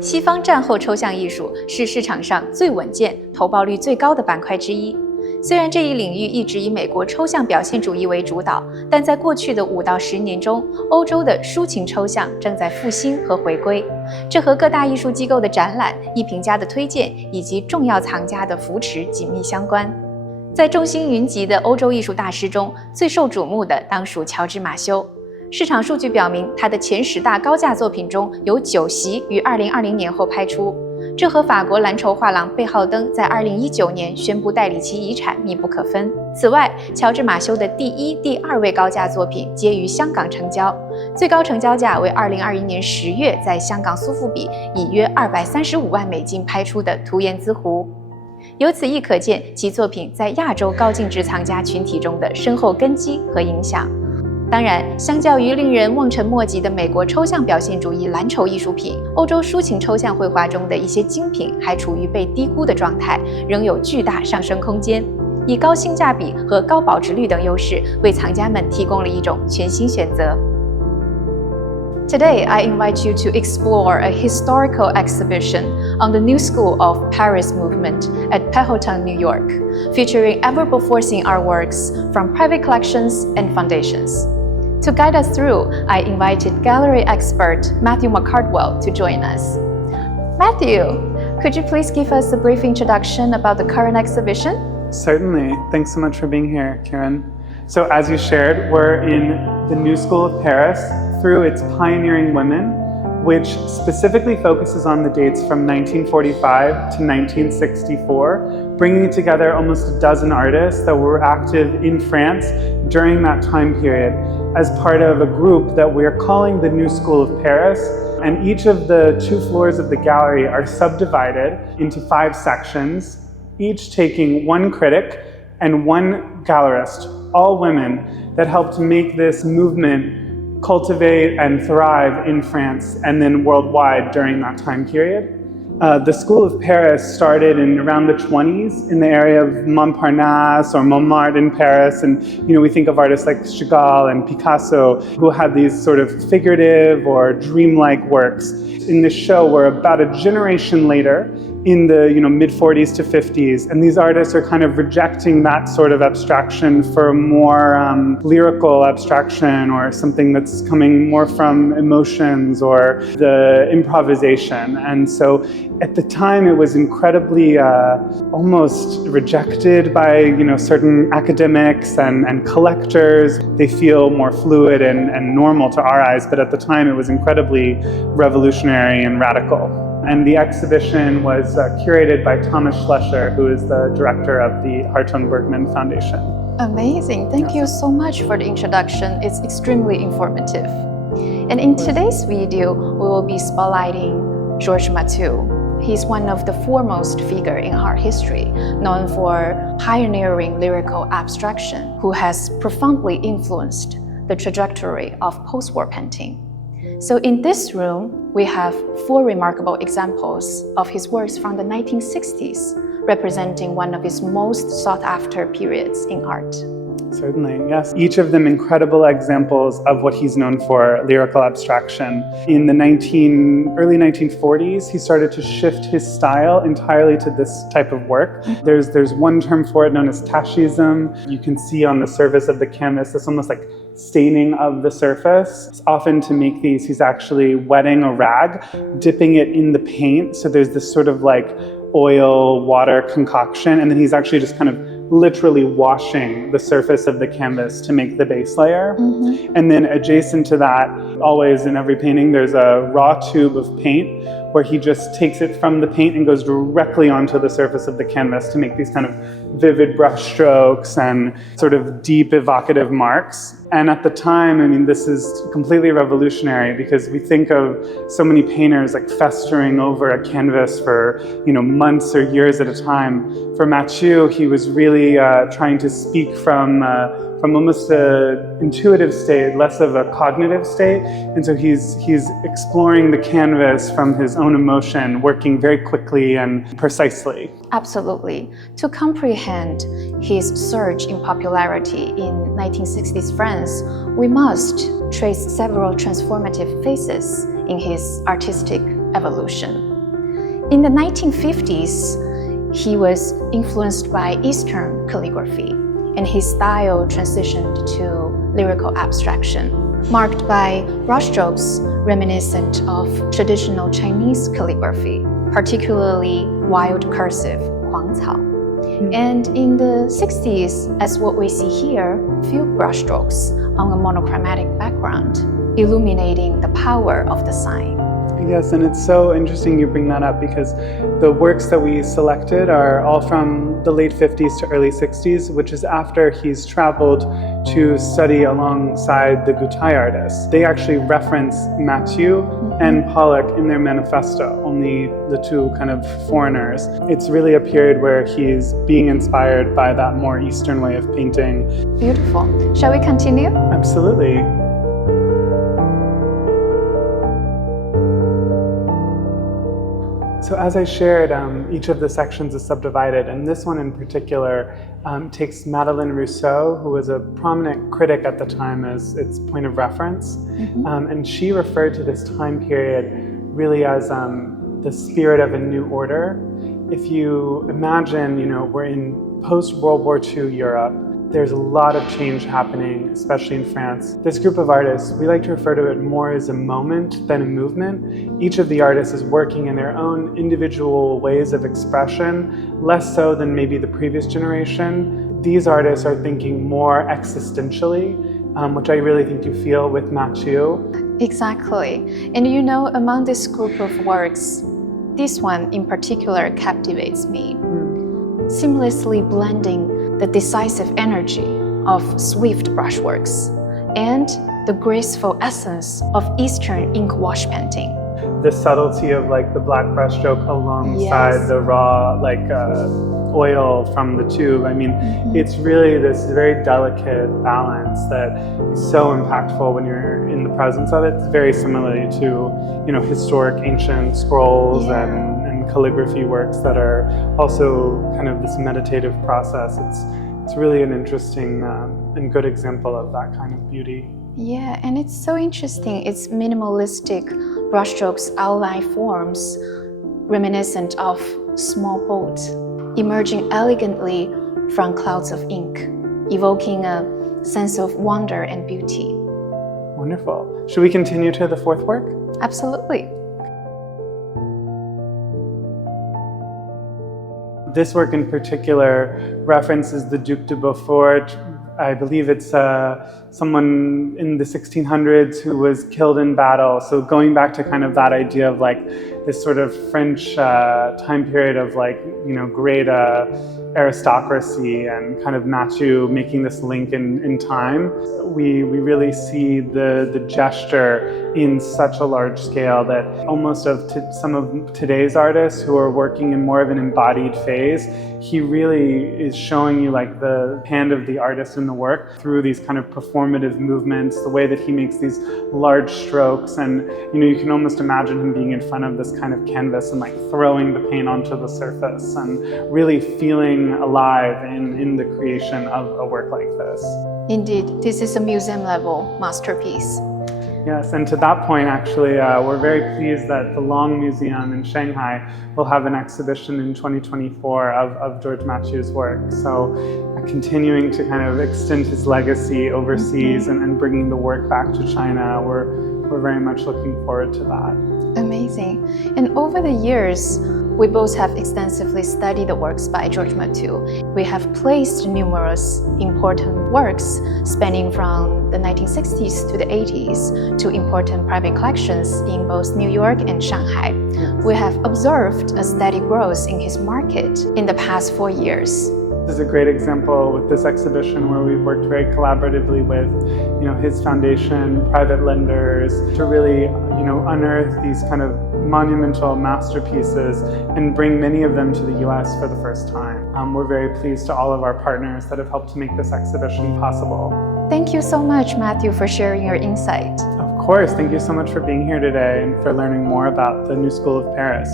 西方战后抽象艺术是市场上最稳健、投报率最高的板块之一。虽然这一领域一直以美国抽象表现主义为主导，但在过去的5到10年中，欧洲的抒情抽象正在复兴和回归。这和各大艺术机构的展览、艺评家的推荐以及重要藏家的扶持紧密相关。在众星云集的欧洲艺术大师中，最受瞩目的当属乔治·马修。市场数据表明，他的前10大高价作品中有9席于2020年后拍出，这和法国蓝筹画廊贝浩登在2019年宣布代理其遗产密不可分。此外，乔治·马修的第1、第2位高价作品皆于香港成交，最高成交价为2021年10月在香港苏富比以约235万美金拍出的《图颜之湖》。由此亦可见其作品在亚洲高净值藏家群体中的深厚根基和影响。当然，相较于令人望尘莫及的美国抽象表现主义蓝筹艺术品，欧洲抒情抽象绘画中的一些精品还处于被低估的状态，仍有巨大上升空间。以高性价比和高保值率等优势，为藏家们提供了一种全新选择。Today, I invite you to explore a historical exhibition on the New School of Paris movement at Peloton, New York, featuring ever-before-seen artworks from private collections and foundations. To guide us through, I invited gallery expert Mathieu to join us. Matthew, could you please give us a brief introduction about the current exhibition? Certainly. Thanks so much for being here, Karen. So as you shared, we're in the New School of Paris through its pioneering women, which specifically focuses on the dates from 1945 to 1964, bringing together almost a dozen artists that were active in France during that time period as part of a group that we're calling the New School of Paris. And each of the 2 floors of the gallery are subdivided into 5 sections, each taking 1 critic and 1 gallerist, all women, that helped make this movement cultivate and thrive in France and then worldwide during that time period. The School of Paris started in around the 20s in the area of Montparnasse or Montmartre in Paris, and we think of artists like Chagall and Picasso who had these sort of figurative or dreamlike works. In this show, we're about a generation later, in the mid-40s to 50s, and these artists are kind of rejecting that sort of abstraction for a more lyrical abstraction or something that's coming more from emotions or the improvisation. And so at the time it was incredibly almost rejected by certain academics and collectors. They feel more fluid and normal to our eyes, but at the time it was incredibly revolutionary and radical. And the exhibition was curated by Thomas Schlescher, who is the director of the Hartung Bergman Foundation. Amazing. Thank you so much for the introduction. It's extremely informative. And in today's video, we will be spotlighting Georges Mathieu. He's one of the foremost figures in art history, known for pioneering lyrical abstraction, who has profoundly influenced the trajectory of post-war painting. So in this room, we have 4 remarkable examples of his works from the 1960s, representing one of his most sought-after periods in art. Certainly, yes. Each of them incredible examples of what he's known for, lyrical abstraction. In the early 1940s, he started to shift his style entirely to this type of work. There's one term for it known as taschism. You can see on the surface of the canvas this almost like staining of the surface. Often to make these, he's actually wetting a rag, dipping it in the paint. So there's this sort of like oil, water concoction, and then he's actually just kind of literally washing the surface of the canvas to make the base layer. And then adjacent to that, always in every painting, there's a raw tube of paint where he just takes it from the paint and goes directly onto the surface of the canvas to make these kind of vivid brush strokes and sort of deep evocative marks. And at the time, I mean, this is completely revolutionary because we think of so many painters like festering over a canvas for, months or years at a time. For Mathieu, he was really trying to speak from almost an intuitive state, less of a cognitive state. And so he's exploring the canvas from his own emotion, working very quickly and precisely. Absolutely. To comprehend his surge in popularity in 1960s France, we must trace several transformative phases in his artistic evolution. In the 1950s, he was influenced by Eastern calligraphy, and his style transitioned to lyrical abstraction, marked by brushstrokes reminiscent of traditional Chinese calligraphy, particularly wild cursive, 黄草. And in the 60s, as what we see here, few brushstrokes on a monochromatic background, illuminating the power of the sign. Yes, and it's so interesting you bring that up because the works that we selected are all from the late 50s to early 60s, which is after he's traveled to study alongside the Gutai artists. They actually reference Mathieu and Pollock in their manifesto, only the two kind of foreigners. It's really a period where he's being inspired by that more Eastern way of painting. Beautiful. Shall we continue? Absolutely. So as I shared, each of the sections is subdivided, and this one in particular takes Madeleine Rousseau, who was a prominent critic at the time, as its point of reference. And she referred to this time period really as the spirit of a new order. If you imagine, we're in post-World War II Europe. There's a lot of change happening, especially in France. This group of artists, we like to refer to it more as a moment than a movement. Each of the artists is working in their own individual ways of expression, less so than maybe the previous generation. These artists are thinking more existentially, which I really think you feel with Mathieu. Exactly. And among this group of works, this one in particular captivates me. Seamlessly blending the decisive energy of swift brushworks and the graceful essence of Eastern ink wash painting. The subtlety of the black brushstroke alongside the raw oil from the tube. I mean, it's really this very delicate balance that is so impactful when you're in the presence of it. It's very similarly to, historic ancient scrolls and calligraphy works that are also kind of this meditative process. It's really an interesting and good example of that kind of beauty. Yeah, and it's so interesting. It's minimalistic brushstrokes, outline forms reminiscent of small boats, emerging elegantly from clouds of ink, evoking a sense of wonder and beauty. Wonderful. Should we continue to the fourth work? Absolutely. This work in particular references the Duc de Beaufort. I believe it's someone in the 1600s who was killed in battle. So going back to kind of that idea of this sort of French time period of great aristocracy and kind of Mathieu making this link in time. We really see the gesture in such a large scale that almost some of today's artists who are working in more of an embodied phase, he really is showing you the hand of the artist in the work through these kind of performative movements, the way that he makes these large strokes, and you can almost imagine him being in front of this kind of canvas and throwing the paint onto the surface and really feeling alive in the creation of a work like this. Indeed, this is a museum-level masterpiece. Yes, and to that point, actually, we're very pleased that the Long Museum in Shanghai will have an exhibition in 2024 of George Mathieu's work. So continuing to kind of extend his legacy overseas and bringing the work back to China, we're very much looking forward to that. Amazing. And over the years, we both have extensively studied the works by George Mathieu. We have placed numerous important works spanning from the 1960s to the 80s to important private collections in both New York and Shanghai. We have observed a steady growth in his market in the past 4 years. This is a great example with this exhibition where we've worked very collaboratively with, his foundation, private lenders, to really, unearth these kind of monumental masterpieces and bring many of them to the US for the first time. We're very pleased to all of our partners that have helped to make this exhibition possible. Thank you so much, Matthew, for sharing your insight. Of course, thank you so much for being here today and for learning more about the New School of Paris.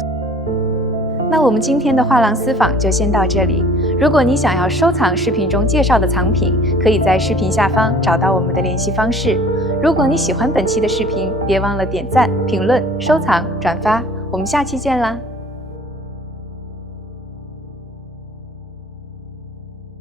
那我们今天的画廊私访就先到这里。如果你想要收藏视频中介绍的藏品，可以在视频下方找到我们的联系方式。如果你喜欢本期的视频，别忘了点赞、评论、收藏、转发。我们下期见啦！